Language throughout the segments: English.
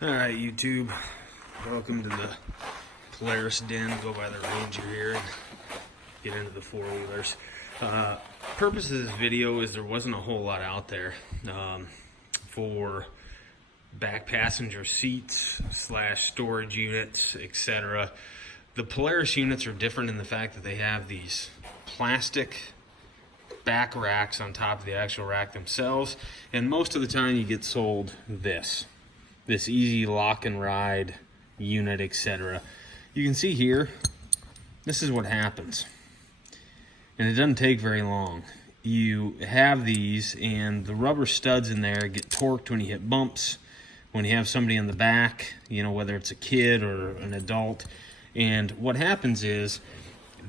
Alright, YouTube, welcome to the Polaris Den. Go by the Ranger here and get into the four-wheelers. Purpose of this video is there wasn't a whole lot out there for back passenger seats / storage units, etc. The Polaris units are different in the fact that they have these plastic back racks on top of the actual rack themselves, and most of the time you get sold this easy lock and ride unit, etc. You can see here, this is what happens, and it doesn't take very long. You have these, and the rubber studs in there get torqued when you hit bumps, when you have somebody in the back, you know, whether it's a kid or an adult. And what happens is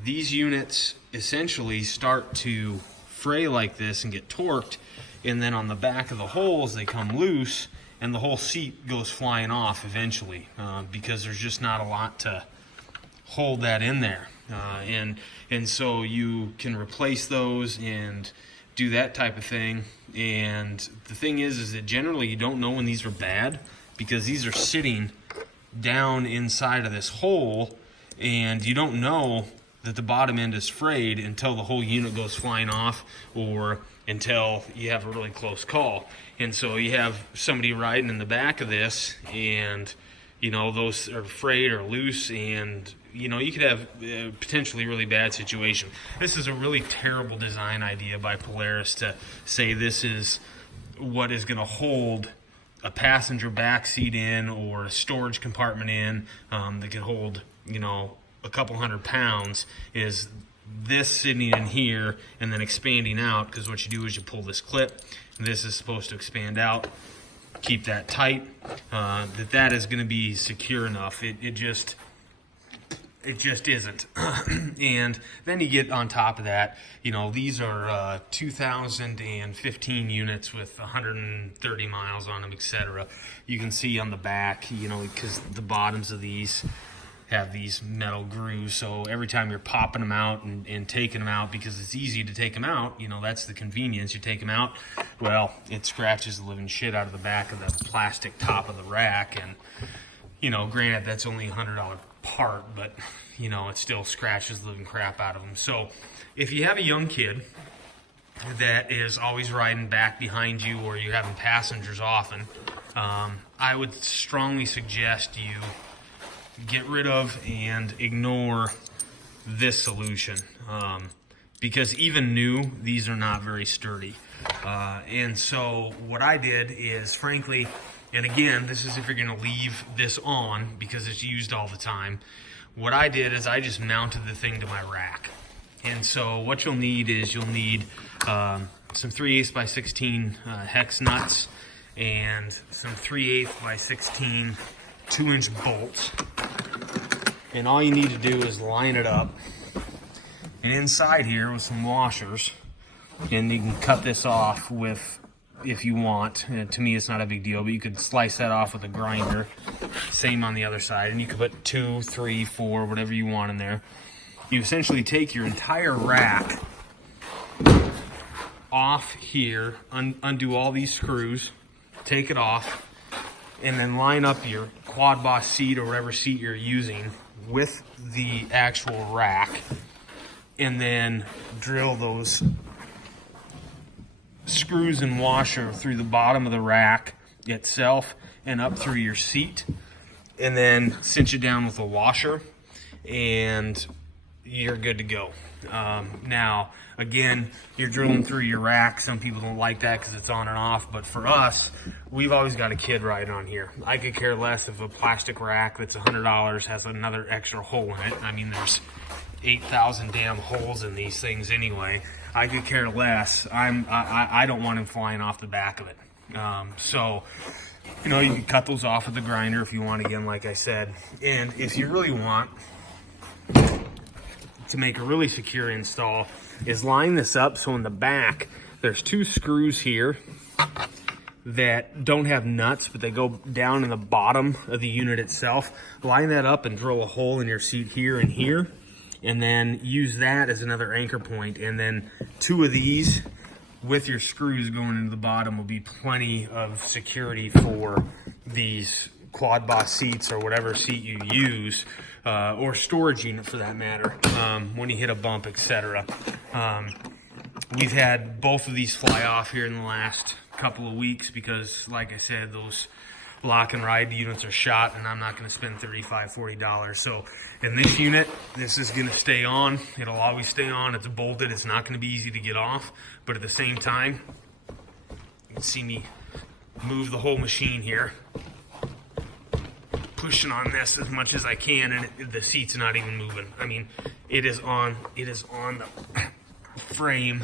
these units essentially start to fray like this and get torqued, and then on the back of the holes they come loose, and the whole seat goes flying off eventually because there's just not a lot to hold that in there. And so you can replace those and do that type of thing. And the thing is that generally you don't know when these are bad because these are sitting down inside of this hole, and you don't know that the bottom end is frayed until the whole unit goes flying off, or until you have a really close call. And so you have somebody riding in the back of this, and you know those are frayed or loose, and you know you could have a potentially really bad situation. This is a really terrible design idea by Polaris to say this is what is going to hold a passenger back seat in, or a storage compartment in, that can hold, you know, a couple 100 pounds, is this sitting in here and then expanding out, because what you do is you pull this clip, and this is supposed to expand out, keep that tight, that is going to be secure enough. It just isn't. And then you get on top of that, you know, these are 2015 units with 130 miles on them, etc. You can see on the back, you know, because the bottoms of these have these metal grooves, so every time you're popping them out and taking them out, because it's easy to take them out, you know, that's the convenience. You take them out, well, it scratches the living shit out of the back of the plastic top of the rack, and you know, granted that's only a $100 part, but you know, it still scratches the living crap out of them. So if you have a young kid that is always riding back behind you, or you're having passengers often, I would strongly suggest you get rid of and ignore this solution, because even new, these are not very sturdy. And so what I did is, frankly, and again, this is if you're going to leave this on because it's used all the time, what I did is I just mounted the thing to my rack. And so what you'll need is some 3/8 by 16 hex nuts, and some 3/8 by 16 2-inch bolts. And all you need to do is line it up, and inside here with some washers, and you can cut this off with, if you want, to me it's not a big deal, but you could slice that off with a grinder. Same on the other side, and you could put 2, 3, 4, whatever you want in there. You essentially take your entire rack off here, undo all these screws, take it off, and then line up your quad boss seat or whatever seat you're using with the actual rack, and then drill those screws and washer through the bottom of the rack itself and up through your seat, and then cinch it down with a washer, and you're good to go. Now, again, you're drilling through your rack. Some people don't like that because it's on and off, but for us, we've always got a kid riding on here. I could care less if a plastic rack that's $100 has another extra hole in it. I mean, there's 8,000 damn holes in these things anyway. I could care less. I don't want him flying off the back of it. So, you know, you can cut those off with the grinder if you want, again, like I said. And if you really want to make a really secure install, is line this up so in the back there's 2 screws here that don't have nuts, but they go down in the bottom of the unit itself. Line that up and drill a hole in your seat here and here, and then use that as another anchor point, and then 2 of these with your screws going into the bottom will be plenty of security for these quad boss seats or whatever seat you use, or storage unit for that matter, when you hit a bump, etc. We've had both of these fly off here in the last couple of weeks because, like I said, those lock and ride units are shot, and I'm not going to spend $35, $40. So in this unit, this is going to stay on. It'll always stay on. It's bolted. It's not going to be easy to get off, but at the same time, you can see me move the whole machine here, pushing on this as much as I can, and the seat's not even moving. I mean, it is on the frame,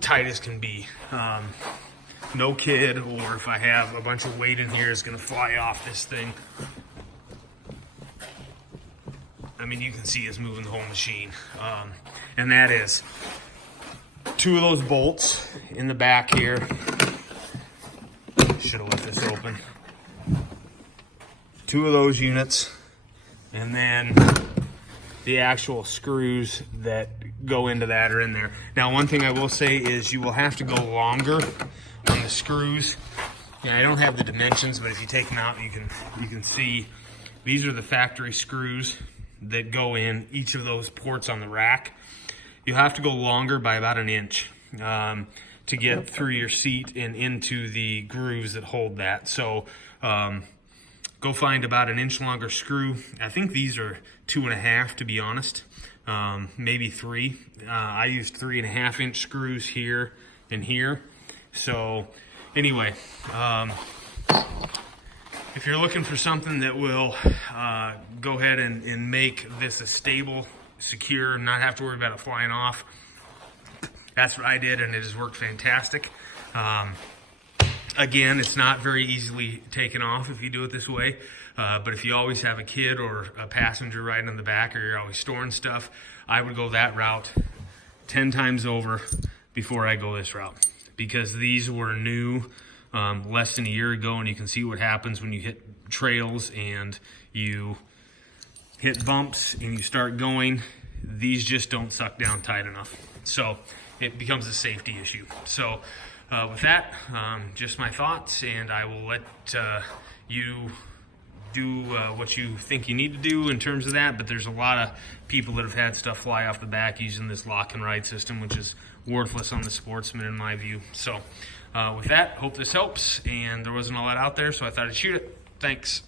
tight as can be. No kid, or if I have a bunch of weight in here, is going to fly off this thing. I mean, you can see it's moving the whole machine. And that is 2 of those bolts in the back here. Should have left this open. 2 of those units, and then the actual screws that go into that are in there. Now, one thing I will say is you will have to go longer on the screws. Yeah, I don't have the dimensions, but if you take them out, you can see these are the factory screws that go in each of those ports on the rack. You have to go longer by about 1 inch to get through your seat and into the grooves that hold that. So go find about 1 inch longer screw. I think these are 2.5, to be honest, maybe 3. I used 3.5 inch screws here and here. So anyway, if you're looking for something that will go ahead and make this a stable, secure, not have to worry about it flying off, that's what I did, and it has worked fantastic. Again, it's not very easily taken off if you do it this way, but if you always have a kid or a passenger riding in the back, or you're always storing stuff, I would go that route 10 times over before I go this route, because these were new less than a year ago, and you can see what happens when you hit trails and you hit bumps and you start going. These just don't suck down tight enough, so it becomes a safety issue. So with that, just my thoughts, and I will let you do what you think you need to do in terms of that. But there's a lot of people that have had stuff fly off the back using this lock and ride system, which is worthless on the Sportsman in my view. So with that, hope this helps, and there wasn't a lot out there, so I thought I'd shoot it. Thanks.